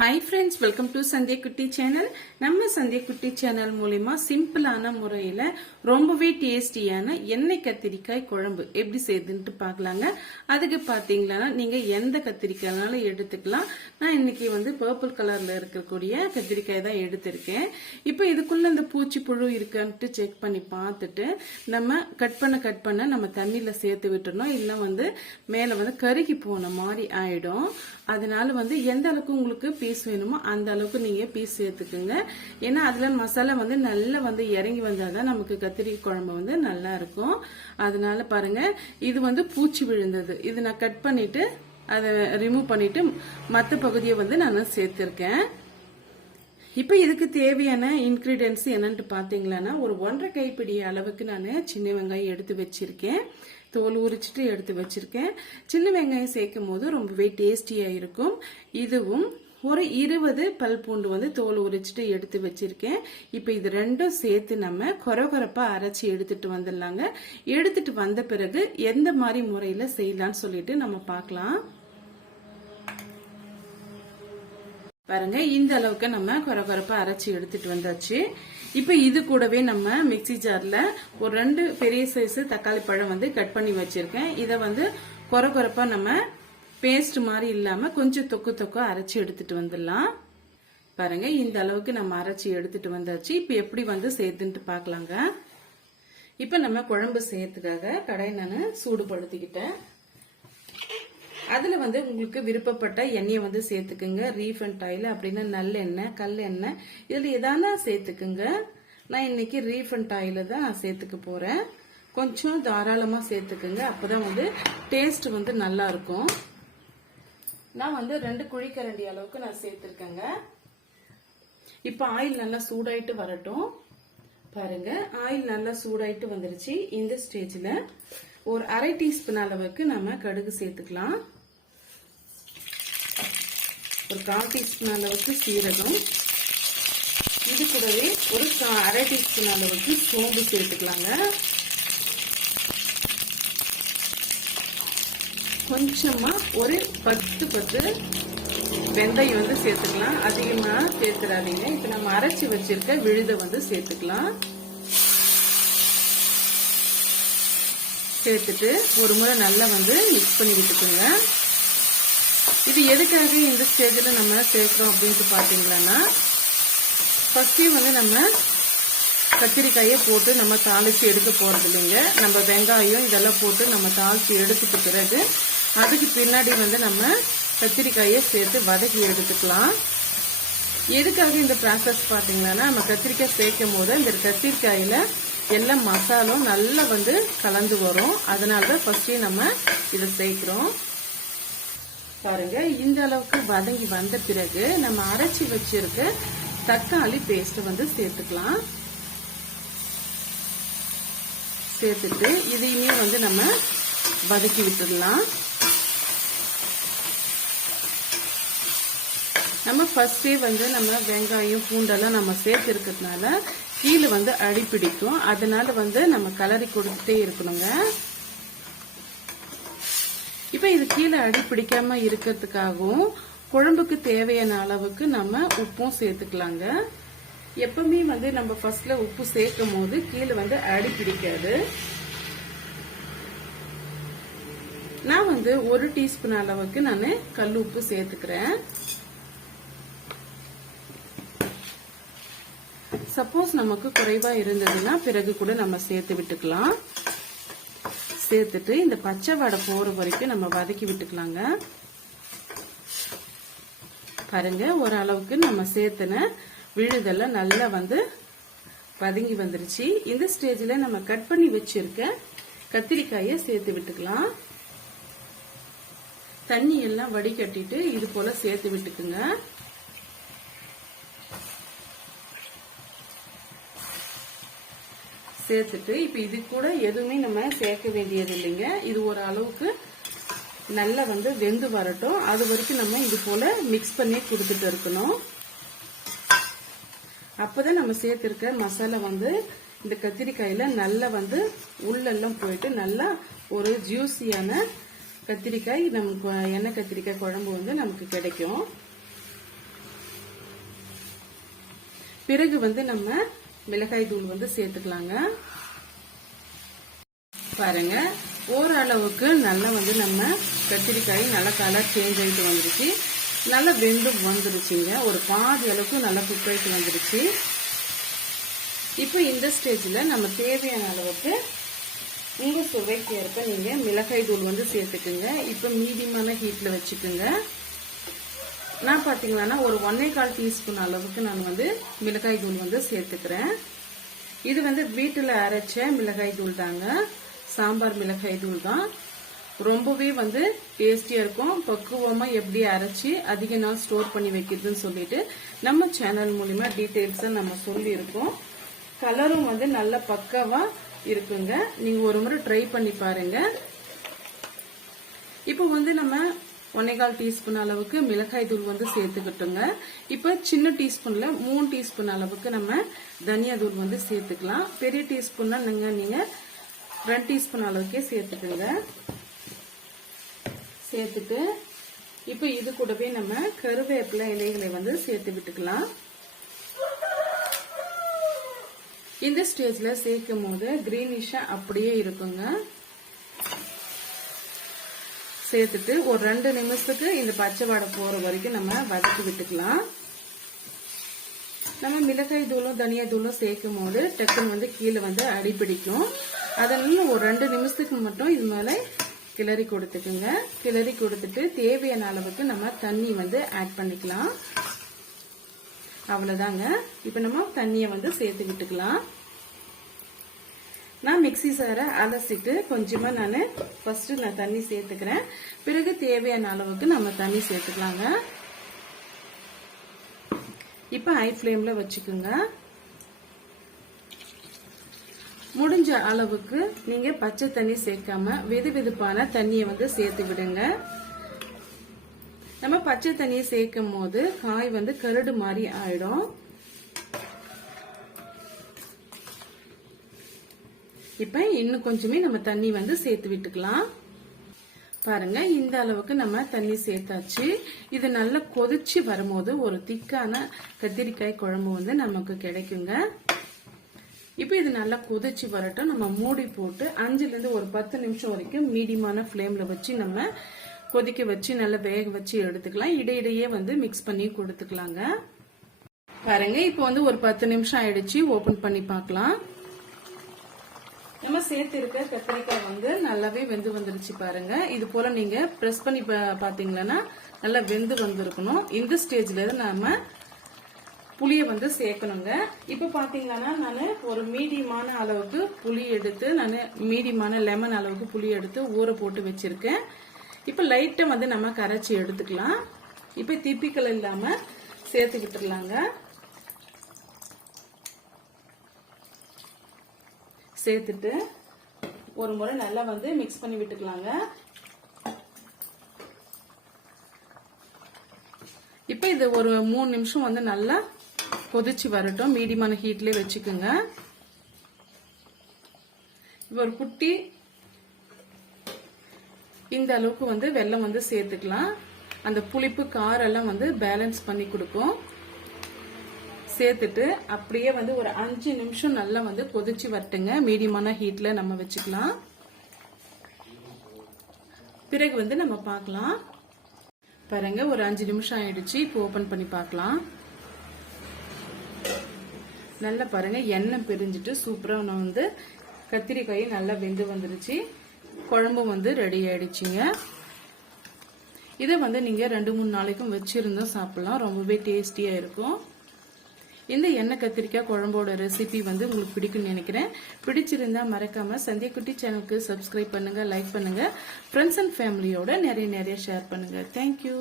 Hi friends welcome to Sandhya Kutty channel நம்ம சந்திய குட்டி channel மூலிமா சிம்பிளான முறையில் ரொம்பவே டேஸ்டியான எண்ணெய் கத்திரிக்காய் குழம்பு எப்படி செய்யுதுன்ட்டு பார்க்கலாங்க. அதுக்கு பார்த்தீங்கன்னா நீங்கள் எந்த கத்திரிக்காய்னாலும் எடுத்துக்கலாம். நான் இன்னைக்கு வந்து பர்பிள் கலரில் இருக்கக்கூடிய கத்திரிக்காய் தான் எடுத்திருக்கேன். இப்போ இதுக்குள்ளே இந்த பூச்சி புழு இருக்கான்ட்டு செக் பண்ணி பார்த்துட்டு நம்ம கட் பண்ண கட் பண்ண நம்ம தண்ணியில் சேர்த்து விட்டுறணும். இல்லை வந்து மேலே வந்து கருகி போன மாதிரி ஆயிடும். அதனால வந்து எந்த அளவுக்கு உங்களுக்கு பீஸ் வேணுமோ அந்த அளவுக்கு நீங்க பீஸ் சேர்த்துக்குங்க. ஏன்னா அதுல மசாலா வந்து நல்லா வந்து இறங்கி வந்தாதான் நமக்கு கத்திரி குழம்பு வந்து நல்லா இருக்கும். அதனால பாருங்க இது வந்து பூச்சி விழுந்தது. இது நான் கட் பண்ணிட்டு அதை ரிமூவ் பண்ணிட்டு மற்ற பகுதியை வந்து நான் சேர்த்திருக்கேன். இப்போ இதுக்கு தேவையான இன்க்ரீடியன்ஸ் என்னன்ட்டு பார்த்தீங்களான்னா ஒரு ஒன்றரை கைப்பிடி அளவுக்கு நான் சின்ன வெங்காயம் எடுத்து வச்சிருக்கேன். தோல் உரிச்சிட்டு எடுத்து வச்சிருக்கேன். சின்ன வெங்காயம் சேர்க்கும் போது ரொம்பவே டேஸ்டியாக இருக்கும். இதுவும் ஒரு இருபது பல் பூண்டு வந்து தோல் உரிச்சிட்டு எடுத்து வச்சிருக்கேன். இப்போ இது ரெண்டும் சேர்த்து நம்ம கொரகொரப்பா அரைச்சி எடுத்துட்டு வந்துடலாங்க. எடுத்துட்டு வந்த பிறகு எந்த மாதிரி முறையில் செய்யலாம்னு சொல்லிட்டு நம்ம பார்க்கலாம். பாருங்க இந்த அளவுக்கு நம்ம கொரகொரப்பா அரைச்சி எடுத்துட்டு வந்தாச்சு. இப்போ இது கூடவே நம்ம மிக்ஸி ஜார்ல ஒரு ரெண்டு பெரிய சைஸ் தக்காளி பழம் வந்து கட் பண்ணி வச்சிருக்கேன். இதை வந்து கொரகொரப்பா நம்ம பேஸ்ட் மாதிரி இல்லாம கொஞ்சம் தொக்கு தொக்கு அரைச்சி எடுத்துட்டு வந்துடலாம். பாருங்க இந்த அளவுக்கு நம்ம அரைச்சி எடுத்துட்டு வந்தாச்சு. இப்போ எப்படி வந்து சேர்த்துன்ட்டு பார்க்கலாங்க. இப்போ நம்ம குழம்பு செய்யறதுக்காக கடாய் நான் சூடுபடுத்திக்கிட்டேன். அதுல வந்து உங்களுக்கு விருப்பப்பட்ட எண்ணெயை வந்து சேர்த்துக்குங்க. ரீஃபண்ட் ஆயில் அப்படின்னா நல்லெண்ணெய் கல் எண்ணெய். இதுல எதானா சேர்த்துக்குங்க. நான் இன்னைக்கு ரீஃபண்ட் ஆயில தான் சேர்த்துக்க போறேன். கொஞ்சம் தாராளமா சேர்த்துக்குங்க. அப்பதான் வந்து டேஸ்ட் வந்து நல்லா இருக்கும். நான் வந்து ரெண்டு குழிக்கரண்டி அளவுக்கு நான் சேர்த்துருக்கேங்க. இப்போ ஆயில் நல்லா சூடாயிட்டு வரட்டும். பாருங்க ஆயில் நல்லா சூடாயிட்டு வந்துருச்சு. இந்த ஸ்டேஜில் ஒரு அரை டீஸ்பூன் அளவுக்கு நம்ம கடுகு சேர்த்துக்கலாம். ஒரு கால் டீஸ்பூன் அளவுக்கு சீரகம். இது கூடவே ஒரு அரை டீஸ்பூன் அளவுக்கு சோம்பு சேர்த்துக்கலாங்க. கொஞ்சமா ஒரு பத்து பத்து வெந்தயம் வந்து சேர்த்துக்கலாம். அதிகமா சேர்த்துடாதீங்க இப்ப நம்ம அரைச்சி வச்சிருக்க விழுதை வந்து சேர்த்துக்கலாம். சேர்த்துட்டு ஒரு முறை நல்லா வந்து மிக்ஸ் பண்ணி விட்டுக்கோங்க. இது எதுக்காக இந்த ஸ்டேஜில் நம்ம சேர்க்குறோம் அப்படின்ட்டு பார்த்தீங்கன்னா ஃபஸ்ட்டே வந்து நம்ம கத்திரிக்காயை போட்டு நம்ம தாளிச்சு எடுக்க போகிறது இல்லைங்க நம்ம வெங்காயம் இதெல்லாம் போட்டு நம்ம தாளிச்சு எடுத்துட்டு பிறகு அதுக்கு பின்னாடி வந்து நம்ம கத்திரிக்காயை சேர்த்து வதக்கி எடுத்துக்கலாம். எதுக்காக இந்த ப்ராசஸ் பார்த்தீங்கன்னா நம்ம கத்திரிக்காய் சேர்க்கும் போது இந்த கத்திரிக்காயில எல்லா மசாலும் நல்லா வந்து கலந்து வரும். அதனால தான் ஃபர்ஸ்டே நம்ம இதை சேர்க்கிறோம். பாருங்க இந்த அளவுக்கு வதங்கி வந்த பிறகு நம்ம அரைச்சி வச்சிருக்க தக்காளி பேஸ்ட் வந்து சேர்த்துக்கலாம். சேர்த்துட்டு இதையுமே வந்து நம்ம வதக்கி விட்டுடலாம். நம்ம ஃபர்ஸ்டே வந்து நம்ம வெங்காயம் பூண்டெல்லாம் நம்ம சேர்த்துருக்கிறதுனால கீழே வந்து அடி பிடிக்கும். அதனால வந்து நம்ம கலரி கொடுத்துட்டே இருக்கணுங்க. இப்போ இது கீழே அடி பிடிக்காம இருக்கிறதுக்காகவும் குழம்புக்கு தேவையான அளவுக்கு நம்ம உப்பும் சேர்த்துக்கலாங்க. எப்பவுமே வந்து நம்ம ஃபர்ஸ்ட்ல உப்பு சேர்க்கும் போது கீழே வந்து அடி பிடிக்காது. நான் வந்து ஒரு டீஸ்பூன் அளவுக்கு நான் கல் உப்பு சேர்த்துக்கிறேன். சப்போஸ் நமக்கு குறைவா இருந்ததுன்னா பிறகு கூட நம்ம சேர்த்து விட்டுக்கலாம். சேர்த்துட்டு இந்த பச்சை வடை போற வரைக்கும் நம்ம வதக்கி விட்டுக்கலாங்க. பாருங்க ஓரளவுக்கு நம்ம சேர்த்துன விழுதெல்லாம் நல்லா வந்து வதங்கி வந்துருச்சு. இந்த ஸ்டேஜ்ல நம்ம கட் பண்ணி வச்சிருக்க கத்திரிக்காயை சேர்த்து விட்டுக்கலாம். தண்ணி எல்லாம் வடிகட்டிட்டு இது போல சேர்த்து விட்டுக்குங்க. சேர்த்துட்டு இப்போ இது கூட எதுவுமே நம்ம சேர்க்க வேண்டியது இல்லைங்க இது ஒரு அளவுக்கு நல்லா வந்து வெந்து வரட்டும். அது வரைக்கும் நம்ம இது போல மிக்ஸ் பண்ணி கொடுத்துட்டு இருக்கணும். அப்போதான் நம்ம சேர்த்துருக்க மசாலா வந்து இந்த கத்திரிக்காயில் நல்லா வந்து உள்ளெல்லாம் போயிட்டு நல்லா ஒரு ஜூஸியான கத்திரிக்காய் நமக்கு எண்ணெய் கத்திரிக்காய் குழம்பு வந்து நமக்கு கிடைக்கும். பிறகு வந்து நம்ம மிளகாய் தூள் வந்து சேர்த்துக்கலாங்க. பாருங்க ஓரளவுக்கு நல்லா வந்து நம்ம கத்திரிக்காய் நல்லா கலர் சேஞ்ச் ஆகிட்டு வந்துருச்சு. நல்லா வெந்து வந்துருச்சுங்க. ஒரு பாதி அளவுக்கு நல்லா குக் ஆகிட்டு வந்துருச்சு. இப்போ இந்த ஸ்டேஜில் நம்ம தேவையான அளவுக்கு உங்கள் சுவைக்கு ஏற்ப நீங்கள் மிளகாய் தூள் வந்து சேர்த்துக்குங்க. இப்போ மீடியமான ஹீட்டில் வச்சுக்கோங்க. நான் பார்த்தீங்கன்னா ஒரு ஒன்னே கால் டீஸ்பூன் அளவுக்கு நான் வந்து மிளகாய் தூள் வந்து சேர்த்துக்கிறேன். இது வந்து வீட்டில் அரைச்ச மிளகாய் தூள் தாங்க. சாம்பார் மிளகாய் தூள் தான். ரொம்பவே வந்து டேஸ்டியாக இருக்கும். பக்குவமாக எப்படி அரைச்சி அதிக நாள் ஸ்டோர் பண்ணி வைக்கிறதுன்னு சொல்லிட்டு நம்ம சேனல் மூலிமா டீட்டெயில்ஸை நம்ம சொல்லியிருக்கோம். கலரும் வந்து நல்ல பக்கவாக இருக்குங்க. நீங்கள் ஒரு முறை ட்ரை பண்ணி பாருங்க. இப்போ வந்து நம்ம ஒன்னேகால் டீஸ்பூன் அளவுக்கு மிளகாய் தூள் வந்து சேர்த்துக்கிட்டோங்க. இப்போ சின்ன டீஸ்பூன்ல மூணு டீஸ்பூன் அளவுக்கு நம்ம தனியா தூள் வந்து சேர்த்துக்கலாம். பெரிய டீஸ்பூன்னா நீங்க நீங்க ரெண்டு டீஸ்பூன் அளவுக்கே சேர்த்துக்கோங்க. சேர்த்துட்டு இப்போ இது கூடவே நம்ம கருவேப்பிலை இலைகளை வந்து சேர்த்து விட்டுக்கலாம். இந்த ஸ்டேஜ்ல சேர்க்கும் போது கிரீனிஷா அப்படியே இருக்குங்க. சேர்த்துட்டு ஒரு ரெண்டு நிமிஷத்துக்கு இந்த பச்சை வாடை போகிற வரைக்கும் நம்ம வதக்கி விட்டுக்கலாம். நம்ம மிளகாய் தூளும் தனியா தூளும் சேர்க்கும் போது டக்குன்னு வந்து கீழே வந்து அடிப்பிடிக்கும் அதனால ஒரு ரெண்டு நிமிஷத்துக்கு மட்டும் இது மேலே கிளறி கொடுத்துக்குங்க. கிளறி கொடுத்துட்டு தேவையான அளவுக்கு நம்ம தண்ணி வந்து ஆட் பண்ணிக்கலாம். அவ்வளோதாங்க இப்போ நம்ம தண்ணியை வந்து சேர்த்து விட்டுக்கலாம். நான் மிக்சி சாரை அலசிட்டு கொஞ்சமாக நான் ஃபஸ்ட்டு நான் தண்ணி சேர்த்துக்கிறேன். பிறகு தேவையான அளவுக்கு நம்ம தண்ணி சேர்த்துக்கலாங்க. இப்போ ஹை ஃப்ளேமில் வச்சுக்கோங்க. முடிஞ்ச அளவுக்கு நீங்கள் பச்சை தண்ணி சேர்க்காம வெது வெதுப்பான தண்ணியை வந்து சேர்த்து விடுங்க. நம்ம பச்சை தண்ணியை சேர்க்கும் போது காய் வந்து கருடு மாதிரி ஆயிடும். இப்ப இன்னும் கொஞ்சமே நம்ம தண்ணி வந்து சேர்த்து விட்டுக்கலாம். பாருங்க இந்த அளவுக்கு நம்ம தண்ணி சேர்த்தாச்சு. இது நல்லா கொதிச்சு வரும்போது ஒரு திக்கான கத்திரிக்காய் குழம்பு வந்து நமக்கு கிடைக்குங்க. இப்போ இது நல்லா கொதிச்சு வரட்டும். நம்ம மூடி போட்டு அஞ்சுல இருந்து ஒரு பத்து நிமிஷம் வரைக்கும் மீடியமான ஃப்ளேமில் வச்சு நம்ம கொதிக்க வச்சு நல்லா வேக வச்சு எடுத்துக்கலாம். இடையிடையே வந்து மிக்ஸ் பண்ணி கொடுத்துக்கலாங்க. பாருங்க இப்போ வந்து ஒரு பத்து நிமிஷம் ஆயிடுச்சு. ஓபன் பண்ணி பார்க்கலாம். நம்ம சேர்த்து இருக்க கத்திரிக்காய் வந்து நல்லாவே வெந்து வந்துருச்சு பாருங்க. இது போல நீங்க பிரஸ் பண்ணி பாத்தீங்கன்னா நல்லா வெந்து வந்திருக்கணும். இந்த ஸ்டேஜ்ல இருந்து நாம புளியை வந்து சேர்க்கணுங்க. இப்போ பார்த்தீங்கன்னா நான் ஒரு மீடியமான அளவுக்கு புளி எடுத்து நான் மீடியமான லெமன் அளவுக்கு புளி எடுத்து ஊற போட்டு வச்சிருக்கேன். இப்போ லைட்டை வந்து நம்ம கரைச்சி எடுத்துக்கலாம். இப்போ திப்பிக்கல் இல்லாமல் சேர்த்து விட்டுறலாங்க சேர்த்துட்டு ஒரு முறை நல்லா வந்து மிக்ஸ் பண்ணி விட்டுக்கலாங்க. இப்போ இது ஒரு மூணு நிமிஷம் வந்து நல்லா கொதிச்சு வரட்டும். மீடியமான ஹீட்லேயே வச்சுக்கோங்க. இப்போ ஒரு குட்டி இந்த அளவுக்கு வந்து வெள்ளம் வந்து சேர்த்துக்கலாம். அந்த புளிப்பு காரெல்லாம் வந்து பேலன்ஸ் பண்ணி கொடுக்கும். சேர்த்துட்டு அப்படியே வந்து ஒரு அஞ்சு நிமிஷம் நல்லா வந்து கொதிச்சு வரட்டுங்க. மீடியமான ஹீட்ல நம்ம வச்சுக்கலாம். பிறகு வந்து நம்ம பார்க்கலாம். பாருங்க ஒரு அஞ்சு நிமிஷம் ஆயிடுச்சு. இப்போ ஓபன் பண்ணி பார்க்கலாம். நல்லா பாருங்க எண்ணெய் பிரிஞ்சுட்டு சூப்பராக நான் வந்து கத்திரிக்காய் நல்லா வெந்து வந்துருச்சு. குழம்பும் வந்து ரெடி ஆயிடுச்சுங்க. இதை வந்து நீங்கள் ரெண்டு மூணு நாளைக்கும் வச்சுருந்தோம் சாப்பிட்லாம். ரொம்பவே டேஸ்டியாக இருக்கும். இந்த எண்ணெய் கத்திரிக்காய் குழம்போட ரெசிபி வந்து உங்களுக்கு பிடிக்கும்னு நினைக்கிறேன். பிடிச்சிருந்தா மறக்காம சந்தியக்குட்டி சேனலுக்கு சப்ஸ்கிரைப் பண்ணுங்க லைக் பண்ணுங்க. ஃப்ரெண்ட்ஸ் அண்ட் ஃபேமிலியோட நிறைய நிறைய ஷேர் பண்ணுங்க. தேங்க்யூ